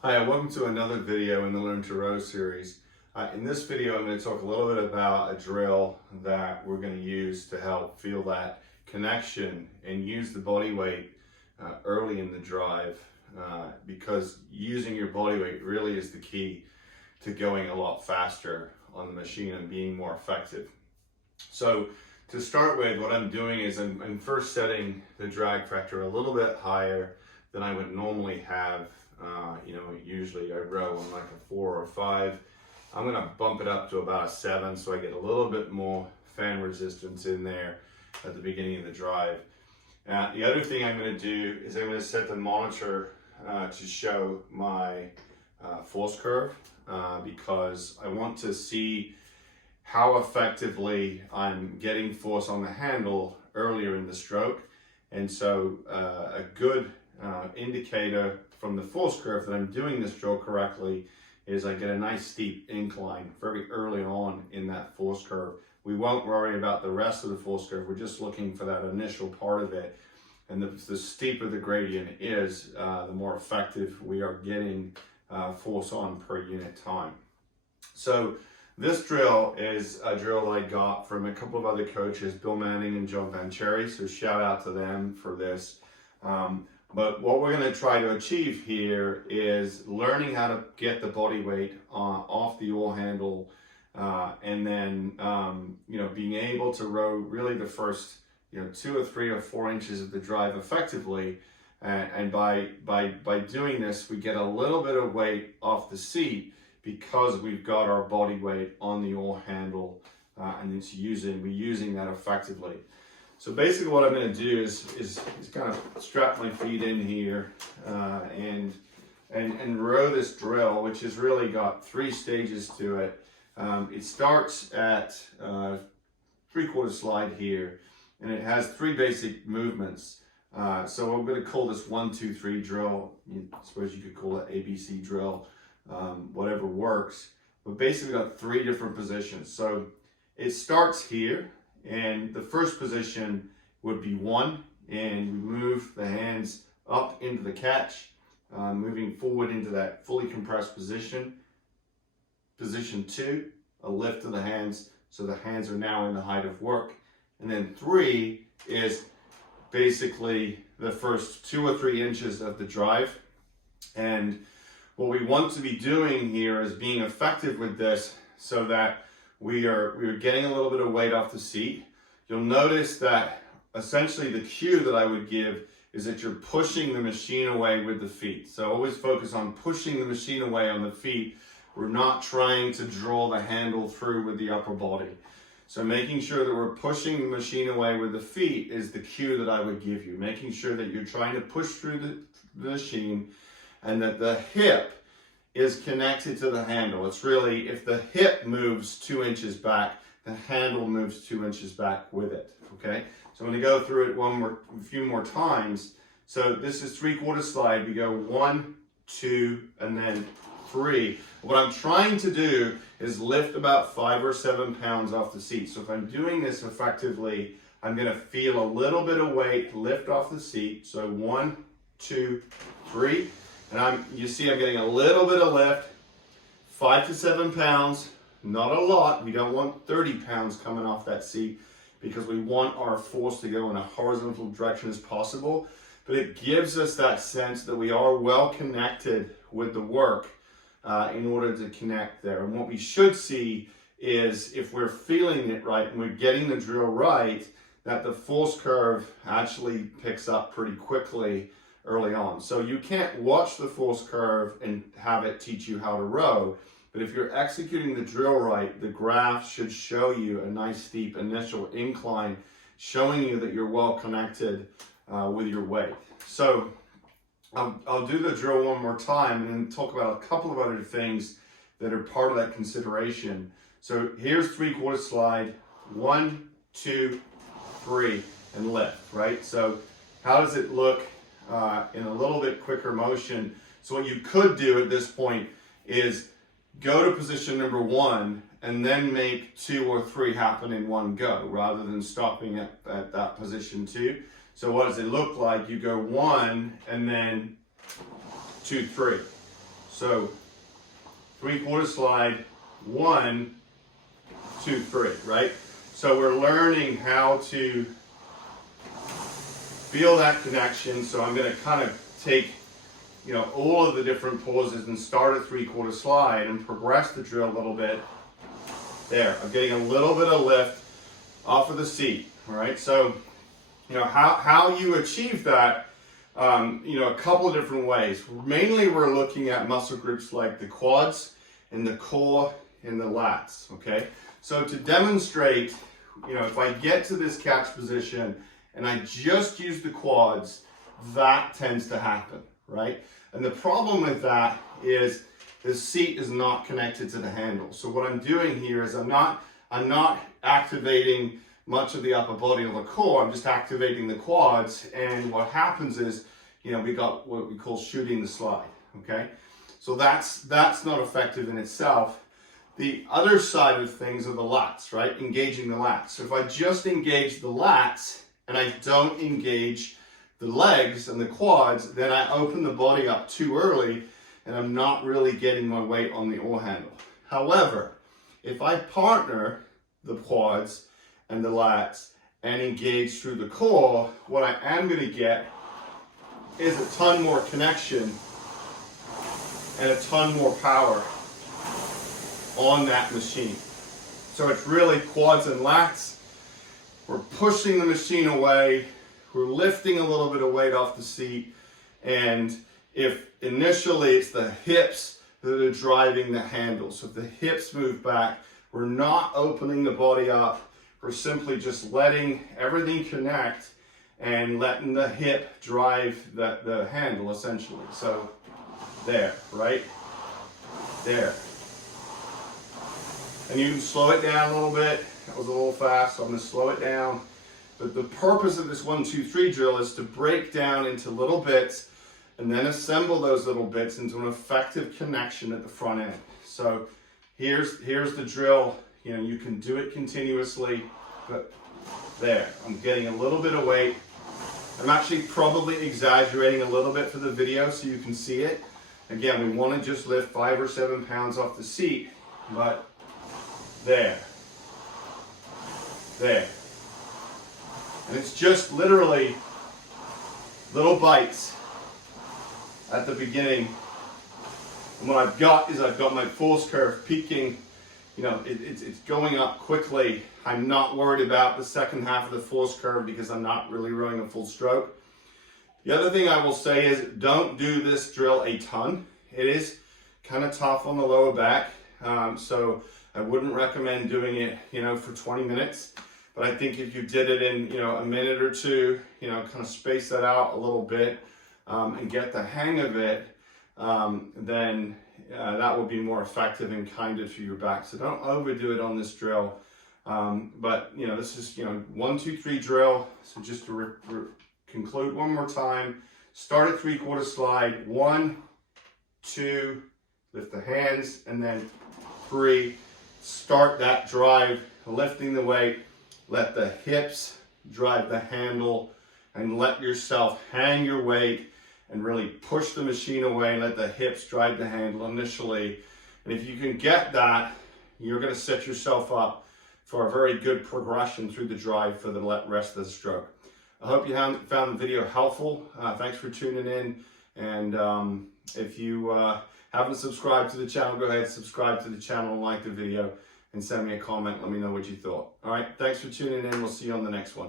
Hi, welcome to another video in the Learn to Row series. In this video, I'm going to talk a little bit about a drill that we're going to use to help feel that connection and use the body weight early in the drive because using your body weight really is the key to going a lot faster on the machine and being more effective. So to start with, what I'm doing is I'm first setting the drag factor a little bit higher than I would normally have. Usually I row on like a 4 or 5. I'm going to bump it up to about a 7 so I get a little bit more fan resistance in there at the beginning of the drive. The other thing I'm going to do is I'm going to set the monitor to show my force curve because I want to see how effectively I'm getting force on the handle earlier in the stroke. And so a good indicator from the force curve that I'm doing this drill correctly is I get a nice steep incline very early on in that force curve. We won't worry about the rest of the force curve. We're just looking for that initial part of it. And the steeper the gradient is, the more effective we are getting force on per unit time. So this drill is a drill that I got from a couple of other coaches, Bill Manning and John Pancheri, so shout out to them for this. But what we're going to try to achieve here is learning how to get the body weight off the oar handle and then being able to row really the first 2 or 3 or 4 inches of the drive effectively. And by doing this, we get a little bit of weight off the seat because we've got our body weight on the oar handle and we're using that effectively. So basically what I'm going to do is kind of strap my feet in here and row this drill, which has really got 3 stages to it. It starts at 3/4 slide here, and it has 3 basic movements. So I'm going to call this 1, 2, 3 drill. I suppose you could call it ABC drill, whatever works. But basically got 3 different positions. So it starts here. And the first position would be 1, and we move the hands up into the catch, moving forward into that fully compressed position. Position 2, a lift of the hands, so the hands are now in the height of work. And then 3 is basically the first 2 or 3 inches of the drive. And what we want to be doing here is being effective with this so that we are getting a little bit of weight off the seat. You'll notice that essentially the cue that I would give is that you're pushing the machine away with the feet. So always focus on pushing the machine away on the feet. We're not trying to draw the handle through with the upper body. So making sure that we're pushing the machine away with the feet is the cue that I would give you. Making sure that you're trying to push through the machine and that the hip is connected to the handle. It's really, if the hip moves 2 inches back, the handle moves 2 inches back with it, okay? So I'm gonna go through it a few more times. So this is 3/4 slide. We go 1, 2, and then 3. What I'm trying to do is lift about 5 or 7 pounds off the seat. So if I'm doing this effectively, I'm gonna feel a little bit of weight lift off the seat. So 1, 2, 3. And you see I'm getting a little bit of lift, 5 to 7 pounds, not a lot. We don't want 30 pounds coming off that seat because we want our force to go in a horizontal direction as possible. But it gives us that sense that we are well connected with the work in order to connect there. And what we should see is if we're feeling it right and we're getting the drill right, that the force curve actually picks up pretty quickly early on. So you can't watch the force curve and have it teach you how to row, but if you're executing the drill right, the graph should show you a nice steep initial incline, showing you that you're well connected with your weight. So I'll do the drill one more time and then talk about a couple of other things that are part of that consideration. So here's 3/4 slide, 1, 2, 3, and lift, right? So how does it look in a little bit quicker motion? So what you could do at this point is go to position number 1 and then make 2 or 3 happen in one go rather than stopping at that position 2. So what does it look like? You go 1 and then 2, 3. So 3/4 slide, 1, 2, 3, right? So we're learning how to feel that connection. So I'm going to kind of take, all of the different pauses and start a 3/4 slide and progress the drill a little bit. There, I'm getting a little bit of lift off of the seat, all right? So, how you achieve that, a couple of different ways. Mainly we're looking at muscle groups like the quads and the core and the lats, okay? So to demonstrate, if I get to this catch position and I just use the quads, that tends to happen, right? And the problem with that is the seat is not connected to the handle. So what I'm doing here is I'm not activating much of the upper body or the core. I'm just activating the quads, and what happens is, we got what we call shooting the slide. Okay, so that's not effective in itself. The other side of things are the lats, right? Engaging the lats. So if I just engage the lats and I don't engage the legs and the quads, then I open the body up too early and I'm not really getting my weight on the oar handle. However, if I partner the quads and the lats and engage through the core, what I am going to get is a ton more connection and a ton more power on that machine. So it's really quads and lats. We're pushing the machine away. We're lifting a little bit of weight off the seat. And if initially it's the hips that are driving the handle, so if the hips move back, we're not opening the body up. We're simply just letting everything connect and letting the hip drive the handle essentially. So there, right? There. And you can slow it down a little bit. That was a little fast, so I'm going to slow it down. But the purpose of this 1, 2, 3 drill is to break down into little bits and then assemble those little bits into an effective connection at the front end. So here's the drill. You can do it continuously, but there, I'm getting a little bit of weight. I'm actually probably exaggerating a little bit for the video so you can see it. Again, we want to just lift 5 or 7 pounds off the seat, but there. And it's just literally little bites at the beginning. And what I've got is I've got my force curve peaking. It's going up quickly. I'm not worried about the second half of the force curve because I'm not really rowing a full stroke. The other thing I will say is don't do this drill a ton. It is kind of tough on the lower back. So I wouldn't recommend doing it, for 20 minutes. But I think if you did it in, a minute or two, kind of space that out a little bit and get the hang of it, then that would be more effective and kinder to your back. So don't overdo it on this drill. But this is 1, 2, 3 drill. So just to conclude one more time, start at 3/4 slide. 1, 2, lift the hands, and then 3, start that drive, lifting the weight. Let the hips drive the handle and let yourself hang your weight and really push the machine away and let the hips drive the handle initially. And if you can get that, you're going to set yourself up for a very good progression through the drive for the rest of the stroke. I hope you found the video helpful. Thanks for tuning in. And if you haven't subscribed to the channel, go ahead and subscribe to the channel and like the video and send me a comment. Let me know what you thought. All right, thanks for tuning in. We'll see you on the next one.